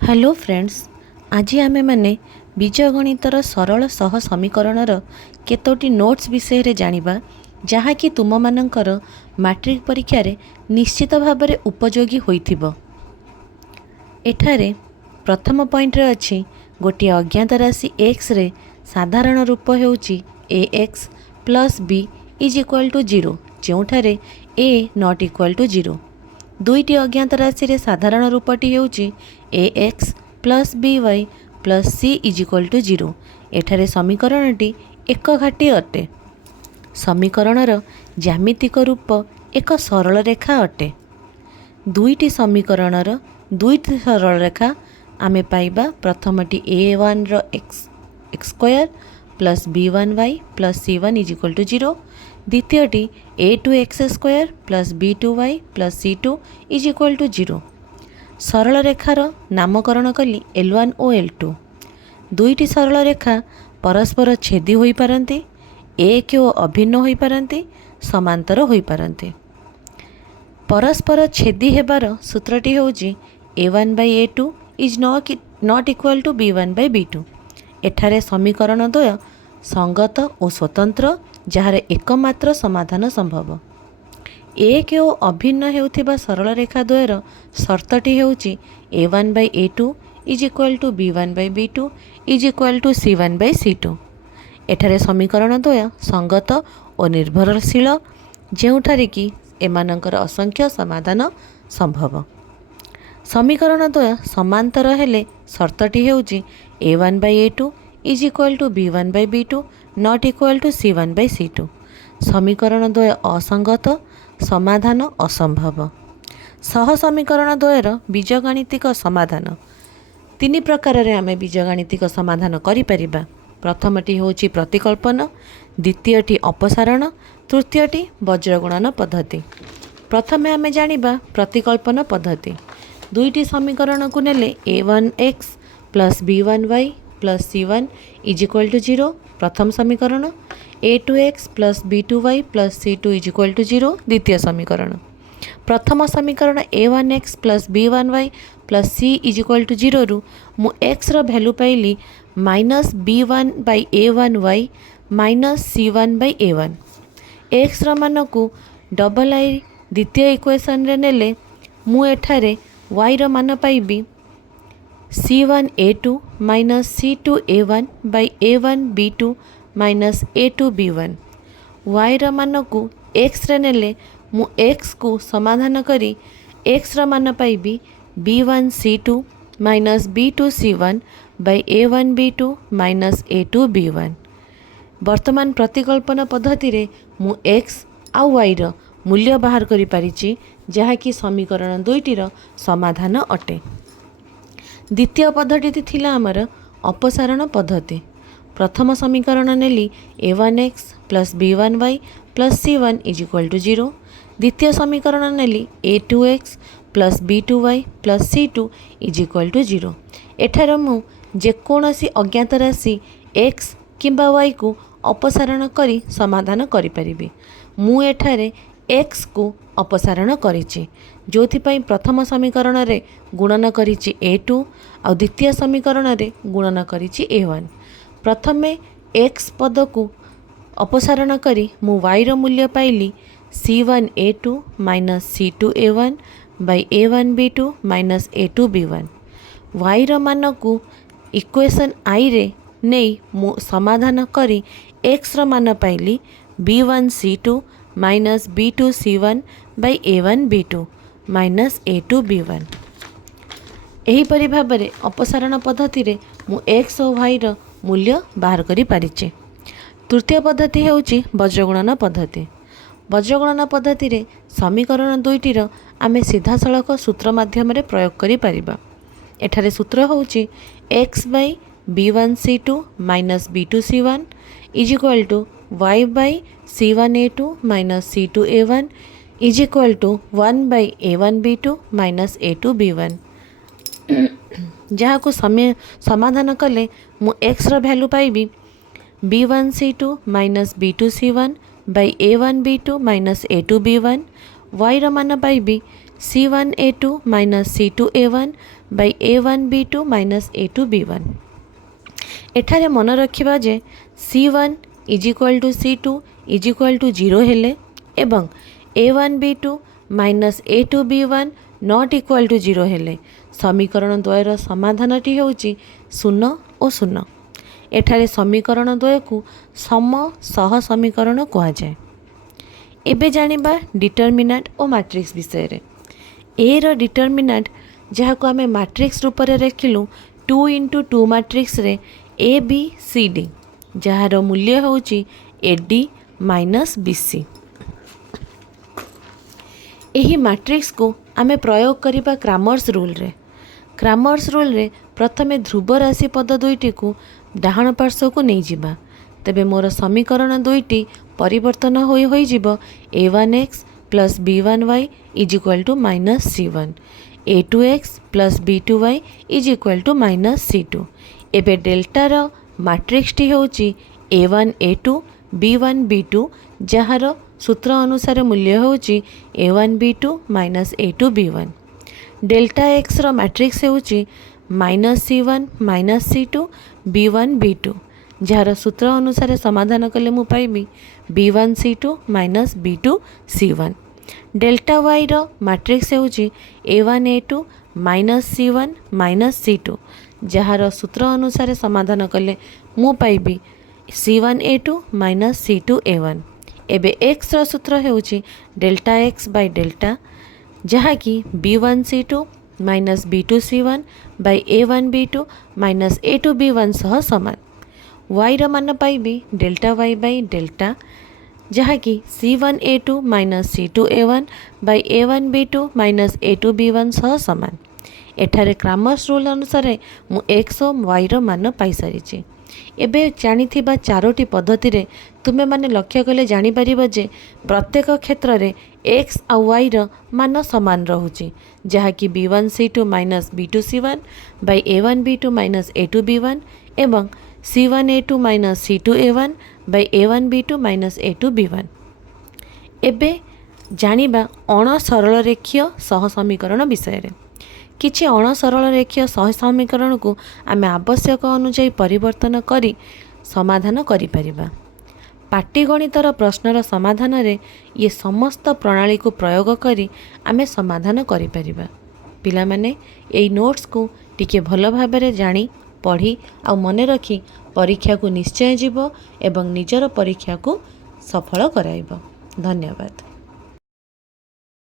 Hello friends, आज आमे माने बीजगणितर सरल सह समीकरणर केतोटी नोट्स विषय रे जानिबा जहाँकि तुम मानकर मैट्रिक परीक्षा रे निश्चित भाव में उपयोगी होइथिबो। एठारे प्रथम पॉइंट रे अछि गोटे अज्ञात राशि x रे साधारण रूप हेउची ax plus b is equal to 0 जोठारे a नॉट इक्वल टू 0। दुईटी अज्ञात राशि रे साधारण रूपटी हेउची ax plus by plus c is equal to 0। एठारे समीकरणटी एक घाटी अटे। समीकरणर ज्यामितिक रूप एक सरल रेखा अटे। दुईटी समीकरणर दुईटी सरल रेखा आमे पाइबा प्रथमटी a1 रो x square plus b1y plus c1 is equal to 0। द्वितीयटी a2 x square plus b2y plus c2 is equal to 0। सरल रेखार नामकरण कली L1 और L2। दुईटी सरल रेखा परस्पर छेदी होई पारंती, एक और अभिन्न होई पारंती, समांतर होई पारंती। परस्पर छेदी हेबार सूत्रटी होउची a1 by a2 is not equal to b1 by b2। एठारे समीकरण द्वय संगत और स्वतंत्र जार एकमात्र समाधान संभव। एक और अभिन्न हेउथिबा सरल रेखा द्वयर शर्तटी हेउची a1 by a2 is equal to b1 by b2 is equal to c1 by c2। एठारे समीकरण द्वय संगत और निर्भरशील जेउठारे कि एमानंकर असंख्य समाधान संभव। समीकरण द्वय समांतर हेले शर्तटी हेउची a1 by a2 is equal to b1 by b2 not equal to c1 by c2। समीकरण द्वय असंगत, समाधान असंभव। सह समीकरण द्वयर बीजगणितिक समाधान तीन प्रकार रे आमे बीजगणितिक समाधान करि परिबा। प्रथमटी होची प्रतिकल्पन, द्वितीयटी अपसारण, तृतीयटी वज्रगुणन पद्धति। प्रथमे आमे जानिबा प्रतिकल्पन पद्धति। दुईटी समीकरण को नेले a1x plus b1y plus c1 is equal to 0 प्रथम समीकरण, a2x plus b2y plus c2 is equal to 0 द्वितीय समीकरण। प्रथम समीकरण a1x plus b1y plus c is equal to 0 रु मु x रो वैल्यू पाइली minus b1 by a1y minus c1 by a1। x रो मान को डबल आई द्वितीय इक्वेशन रे नेले मु एठारे y रो मान पाइबी c1 a2 minus c2 a1 by a1 b2 minus a2 b1। y रो मान को x रे नेले मु x को समाधान करी x रो मान पाइबी b1 c2 minus b2 c1 by a1 b2 minus a2 b1। वर्तमान प्रतिकल्पन पद्धति रे मु x आ y रो मूल्य बाहर करि पारिछि जहाँकि समीकरण दुईटीर समाधान अटे। द्वितीय पद्धति थिला आमर अपसारण पद्धति। प्रथम समीकरण नेली a1x plus b1y plus c1 is equal to 0। द्वितीय समीकरण नेली a2x plus b2y plus c2 is equal to 0। एठार मु जेकोसी अज्ञात राशि x किंबा y को अपसारण करी समाधान करि परिबी। मु एठारे x को अपसारण करिछि जोथिपाई प्रथम समीकरण रे गुणन करिछि a2 आ द्वितीय समीकरण रे गुणन करिछि a1। प्रथमे x पद को अपसारण करी मु y रो मूल्य पाइली c1 a2 minus c2 a1 by a1 b2 minus a2 b1। y रो मान को इक्वेशन i रे नहीं मु समाधान करी x रो मान पाइली b1 c2 minus b2 c1 by a1 b2 minus a2 b1। एहीपरि भाबरे अपसारण पद्धति रे मु x और y रो मूल्य बाहर करि पारिछि। तृतीय पद्धति हेउची वज्रगुणन पद्धति। वज्रगुणन पद्धति रे समीकरण दुईटीर आमे सीधा सड़क सूत्र माध्यम रे प्रयोग करि परिबा। एठारे सूत्र होउची x by b1 c2 minus b2 c1 is equal to y by c1 a2 minus c2 a1 is equal to 1 by a1 b2 minus a2 b1। जहाँ को समाधान कले मु x रो वैल्यू पाइबी b1 c2 minus b2 c1 by a1 b2 minus a2 b1। y रो मान पाइबी c1 a2 minus c2 a1 bye a1b2 minus a2b1। एठारे मन रखिबा जे c1 is equal to c2 is equal to 0 हेले एवं a1b2 minus a2b1 not equal to 0 हेले समीकरण द्वयर समाधानटी होउची 0 और 0। एठारे समीकरण द्वय को सम सह समीकरण कहा जाए। एबे जानिबा डिटरमिनेंट और मैट्रिक्स विषय रे। ए रो डिटरमिनेंट जहाँ को आमे मैट्रिक्स रूप में रखिलु 2 इंटू 2 मैट्रिक्स रे ए बी सी डी जार मूल्य होउची A D minus B C. एही मैट्रिक्स को आमे प्रयोग करिबा क्रामर्स रूल रे। क्रामर्स रूल रे प्रथमे ध्रुव राशि पद दुईटी को डाहाण पार्श्व को नहीं जिबा तेबे मोर समीकरण दुईटी परिवर्तन होई जिवो a1x plus b1y is equal to minus c1 a2x plus b2y is equal to minus c2। एबे डेल्टा रो मैट्रिक्स टी होउची a1 a2 b1 b2 जहार सूत्र अनुसार मूल्य होउची a1 b2 minus a2 b1। Delta x रो matrix होउची minus c1 minus c2 b1 b2 जार सूत्र अनुसार समाधान कले मु पाइबी b1 c2 minus b2 c1। Delta y रो मैट्रिक्स होउची a1 a2 minus c1 minus c2 jar सूत्र अनुसार समाधान कले मु पाइबी c1 a2 minus c2 a1। एबे x रो सूत्र होउची डेल्टा x बाय डेल्टा जहाँकि b1 c2 minus b2 c1 bye a1 b2 minus a2 b1 सह समान। y रो मान पाइबी डेल्टा y बाय डेल्टा जहाँकि c1 a2 minus c2 a1 bye a1 b2 minus a2 b1 सह समान। एठारे Kramers rule अनुसार मु x और y रो मान पाई सारिछि। एबे जानिथिबा चारोटी पद्धति रे तुमे माने लक्ष्य कले जानि परिबो जे प्रत्येक क्षेत्र रे x आ y रो मान समान रहुछि जहाँकि b1 c2 minus b2 c1 bye a1 b2 minus a2 b1 एवं c1 a2 minus c2 a1 bye a1 b2 minus a2 b1। एबे जानिबा अण सरल रेखीय सह समीकरण विषय रे। किछि अण सरल रेखीय सह समीकरण को आमे आवश्यक अनुसार परिवर्तन करी समाधान करि परिबा। पाटीगणितर प्रश्नर समाधान रे ये समस्त प्रणाली को प्रयोग करी आमे समाधान करि परिबा। पिला माने एई नोट्स को टिके भल भाबरे जानी पढ़ी आ मने रखी परीक्षा को निश्चय जीव एवं निजर परीक्षा को सफल कराइब। धन्यवाद।